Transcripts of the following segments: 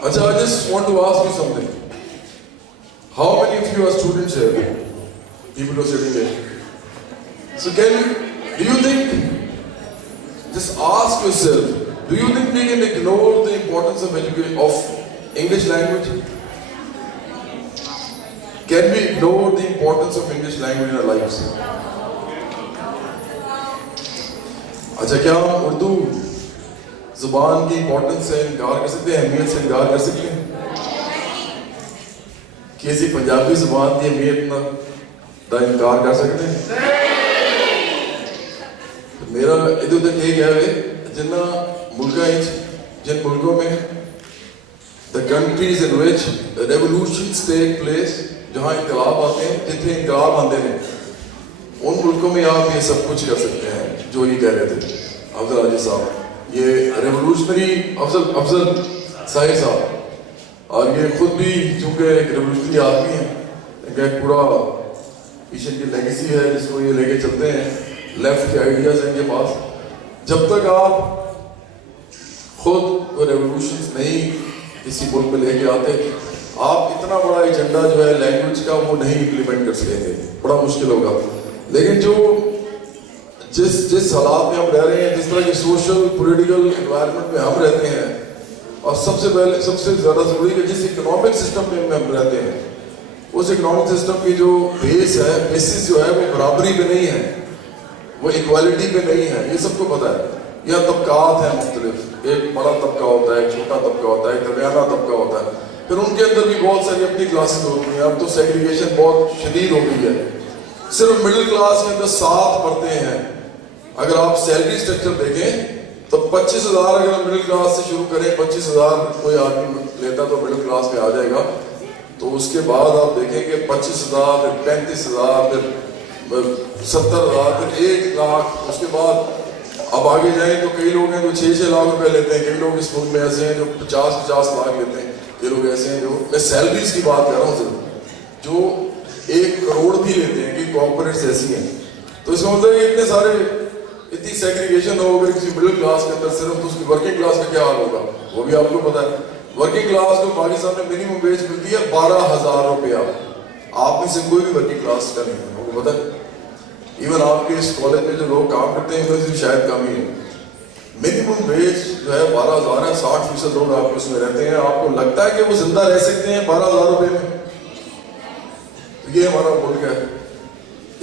Acha, I just want to ask you something. How many of you are students here? People who are sitting there. So do you think, just ask yourself, do you think we can ignore the importance of education, of English language? Can we ignore the importance of English language in our lives? अच्छा, क्या हम उर्दू ज़ुबान की importance से इनकार कर सकते हैं, अहमियत से इनकार कर सकते हैं? किसी पंजाबी ज़ुबान की अहमियत का इनकार कर सकते हैं? मेरा इधर उधर ये क्या है, जिन्ना जिन मुल्कों में the countries in which the revolutions take place, जहाँ इनकलाब आते हैं, जितने इनकलाब आते हैं, उन मुल्कों में आप ये सब कुछ कर सकते हैं जो ये कह रहे थे अफजल हाजी साहब, ये रेवोल्यूशनरी अफजल साहिर साहब, और ये खुद भी चूँकि एक रेवोल्यूशनरी आदमी है, इनका एक पूरा पीछे की लेगेसी है जिसको ये लेके चलते हैं, लेफ्ट के आइडियाज हैं इनके पास. जब तक आप खुद वो रेवोल्यूशन नहीं किसी मुल्क में लेके आते, आप इतना बड़ा एजेंडा जो है लैंग्वेज का वो नहीं इम्प्लीमेंट कर सकेंगे, बड़ा मुश्किल होगा. लेकिन जो जिस हालात में हम रह रहे हैं, जिस तरह की सोशल पॉलिटिकल एनवायरनमेंट में हम रहते हैं, और सबसे ज़्यादा ज़रूरी है जिस इकोनॉमिक सिस्टम में हम रहते हैं, उस इकोनॉमिक सिस्टम की जो बेसिस जो है वो बराबरी पे नहीं है, वो इक्वालिटी पे नहीं है. ये सबको पता है. यह तबकात हैं मुख्तलिफ, एक बड़ा तबका होता है, एक छोटा तबका होता है, एक दरमियाना तबका होता है, फिर उनके अंदर भी बहुत सारी अपनी क्लासेस होती हैं. अब तो सेग्रीगेशन बहुत शदीद हो गई है. सिर्फ मिडिल क्लास के अंदर 7 पढ़ते हैं. अगर आप सैलरी स्ट्रक्चर देखें तो 25,000 अगर हम मिडिल क्लास से शुरू करें, 25,000 कोई आदमी लेता तो मिडिल क्लास में आ जाएगा. तो उसके बाद आप देखेंगे 25,000, फिर 35,000, फिर 70,000, फिर 1 लाख. उसके बाद अब आगे जाएं तो कई लोग हैं जो 6-6 लाख रुपए लेते हैं. कई लोग इस मुल्क में ऐसे हैं जो 50-50 लाख लेते हैं. कई लोग ऐसे हैं जो, मैं सैलरीज की बात कर रहा हूँ सिर्फ, जो 1 करोड़ भी लेते हैं. कि कॉर्पोरेट्स ऐसी हैं. तो इसका मतलब इतनी सेग्रीगेशन हो अगर किसी मिडिल क्लास के अंदर सिर्फ, तो उसकी वर्किंग क्लास का क्या हाल होगा वो भी आपको पता है. वर्किंग क्लास को पाकिस्तान में मिनिमम वेज मिलती है 12,000 रुपया. आप में से कोई भी वर्किंग क्लास का नहीं है, आपको पता है. इवन आपके इस कॉलेज में जो लोग काम करते हैं उनमें शायद कम ही है. मिनिमम वेज जो है 12,000 है. 60% लोग आपके उसमें रहते हैं. आपको लगता है कि वो जिंदा रह सकते हैं 12,000 रुपये में? तो ये हमारा मुल्क है.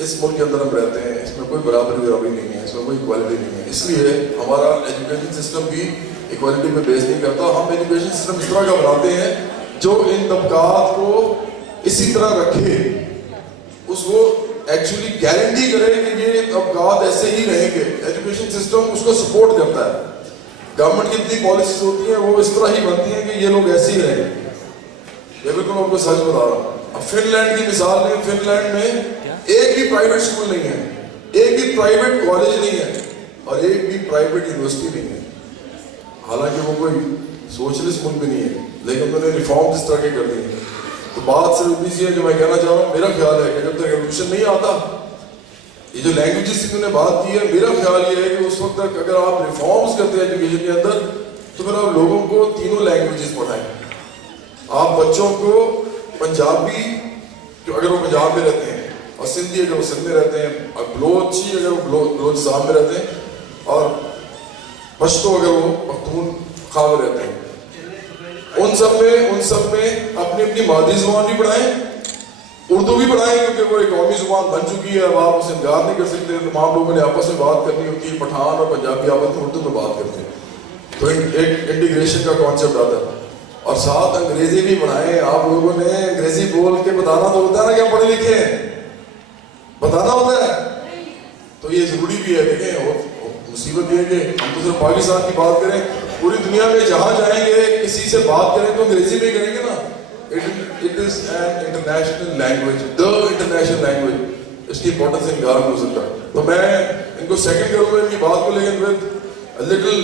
इस मुल्क के अंदर हम रहते हैं, इसमें कोई बराबरी नहीं है, इसमें कोई इक्वालिटी नहीं है. इसलिए हमारा एजुकेशन सिस्टम भी इक्वालिटी पे बेस नहीं करता. हम एजुकेशन सिस्टम इस तरह का बनाते हैं जो इन तबकात को इसी तरह रखे, उसको एक्चुअली गारंटी करे कि ये तबकात ऐसे ही रहेंगे. एजुकेशन सिस्टम उसको सपोर्ट करता है. गवर्नमेंट की इतनी पॉलिसीज होती हैं वो इस तरह ही बनती हैं कि ये लोग ऐसे ही रहेंगे. ये बिल्कुल आपको सच बता रहा हूँ. अब फिनलैंड की मिसाल में, फिनलैंड में एक भी प्राइवेट स्कूल नहीं है, एक भी प्राइवेट कॉलेज नहीं है, और एक भी प्राइवेट यूनिवर्सिटी नहीं है. हालांकि वो कोई सोशलिस्ट मुल्क भी नहीं है, लेकिन उन्होंने रिफॉर्म इस तरह के कर दिए. तो बात सिर्फ इसी है जो मैं कहना चाह रहा हूँ. मेरा ख्याल है कि जब तक रेवोल्यूशन नहीं आता, ये जो लैंग्वेजेस की उन्होंने बात की है, मेरा ख्याल ये है कि उस वक्त तक अगर आप रिफॉर्म्स करते हैं एजुकेशन के अंदर, तो फिर आप लोगों को तीनों लैंग्वेजेस पढ़ाएं. आप बच्चों को पंजाबी, जो अगर वो पंजाब में रहते हैं, और सिंधी अगर वो सिंध में रहते हैं, और बलोची अगर वो बलोचिस्तान में रहते हैं, और पश्तो अगर वो पख्तूनख्वा में रहते हैं, उन सब में अपनी अपनी मादरी जुबान भी पढ़ाएं, उर्दू भी पढ़ाएं, क्योंकि वो एक कौमी जुबान बन चुकी है. अब आप उसे इनकार नहीं कर सकते. तमाम लोगों ने आपस में बात करनी होती है, पठान और पंजाबी आपस में उर्दू में बात करते हैं, तो एक इंटीग्रेशन का कॉन्सेप्ट आता है. और साथ अंग्रेजी भी पढ़ाएं. आप लोगों ने अंग्रेजी बोल के बताना तो होता है ना कि हम पढ़े लिखे हैं, बताना होता है. तो ये जरूरी भी है. देखें, मुसीबत ये है कि हम तो सिर्फ पाकिस्तान की बात करें, पूरी दुनिया में जहाँ जाएंगे किसी से बात करें तो अंग्रेजी में करेंगे ना. It is an international language, the international language. इसकी इंपॉर्टेंस इनकार नहीं हो सकता. तो मैं इनको सेकंड करूँगा इनकी बात को, लेकिन with a little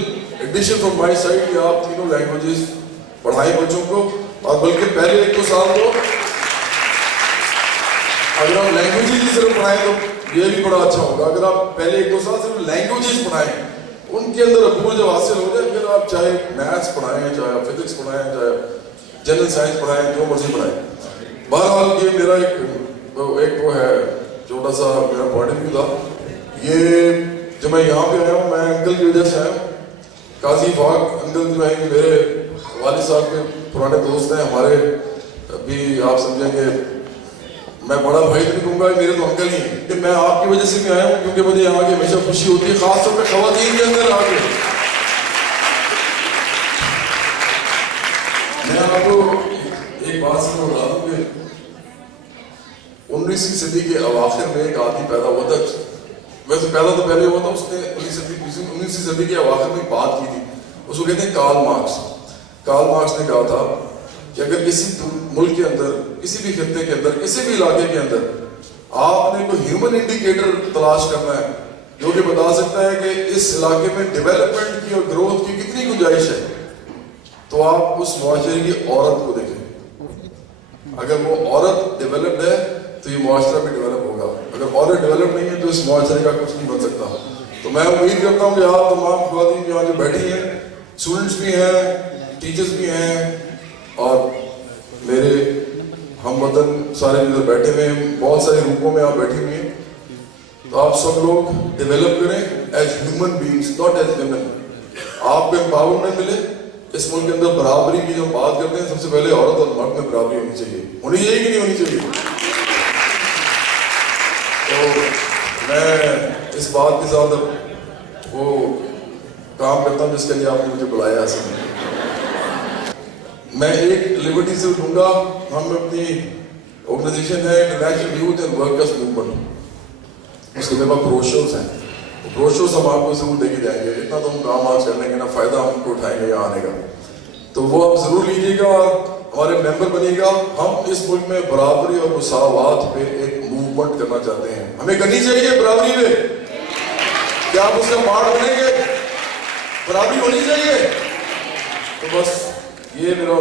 addition from my side कि आप तीनों लैंग्वेजेस पढ़ाएं बच्चों को. और बल्कि पहले 1-2 साल तो अगर आप लैंग्वेजेस ही सिर्फ पढ़ाएं तो ये भी बड़ा अच्छा होगा. अगर आप पहले 1-2 साल सिर्फ लैंग्वेजेस पढ़ाएं, उनके अंदर अबूर जब हासिल हो जाए, फिर आप चाहे मैथ्स पढ़ाएं, चाहे फिजिक्स पढ़ाएं, चाहे जनरल साइंस पढ़ाएं, जो मर्जी पढ़ाएं। बहरहाल ये मेरा एक वो है छोटा सा मेरा पॉइंट ऑफ व्यू था। ये जब मैं यहाँ पे आया हूँ, मैं अंकल की वजह से आया हूँ। काजी फाक अंकल जो है मेरे वालिद साहब के पुराने दोस्त हैं, हमारे भी आप समझेंगे, मैं बड़ा भाई नहीं कहूँगा, मेरे तो अंकल ही हैं। कि मैं आपकी वजह से भी आया हूँ क्योंकि मुझे यहाँ की हमेशा खुशी होती है, खासतौर पर ख़वातीन के अंदर आके। मैं आपको एक बात से बता दूँ कि 19वीं सदी के अवाखिर में एक आदमी पैदा हुआ था। वैसे पैदा तो पहले हुआ था, उसने 19वीं सदी के अवाखिर में बात की थी। उसको कहते हैं कार्ल मार्क्स। कार्ल मार्क्स ने कहा था कि अगर किसी मुल्क के अंदर, किसी भी खित्ते के अंदर, किसी भी इलाके के अंदर आपने कोई ह्यूमन इंडिकेटर तलाश करना है जो कि बता सकता है कि इस इलाके में डेवलपमेंट की और ग्रोथ की कितनी गुंजाइश है, तो आप उस मुआशरे की औरत को देखें। अगर वो औरत डेवलप्ड है तो ये मुआशरा भी डेवलप होगा। अगर औरत डेवलप नहीं है तो इस मुआशरे का कुछ नहीं बन सकता। तो मैं उम्मीद करता हूँ कि आप तमाम ख़वातीन यहाँ जो बैठी हैं, स्टूडेंट्स भी हैं, टीचर्स भी हैं, और मेरे हम वतन सारे इधर बैठे हुए हैं, बहुत सारे रूपों में आप बैठी हुई हैं। तो आप सब लोग डेवलप करें as human beings, not as women. आपको एम्पावरमेंट मिले। इस मुल्क के अंदर बराबरी की जो बात करते हैं, सबसे पहले औरत और मर्द में बराबरी होनी चाहिए। होनी चाहिए कि नहीं होनी चाहिए? तो मैं इस बात के साथ अब वो काम करता हूँ जिसके लिए आपने मुझे बुलाया है। मैं एक लिबर्टी से उठूंगा। हम अपनी ऑर्गेनाइजेशन है international youth and workers movement, उसके मेरे पास ब्रोशर्स हैं। ब्रोशर्स हम आपको जरूर देके जाएंगे। इतना तो हम काम आज कर लेंगे ना, फायदा हमको उठाएंगे यहाँ आने का, तो वो आप जरूर लीजिएगा और हमारे मेंबर बनिएगा। हम इस मुल्क में बराबरी और मुसावात पे एक मूवमेंट करना चाहते हैं। हमें करनी चाहिए बराबरी पे। क्या आप उसका पार्ट बनेंगे? बराबरी होनी चाहिए। तो बस ये मेरा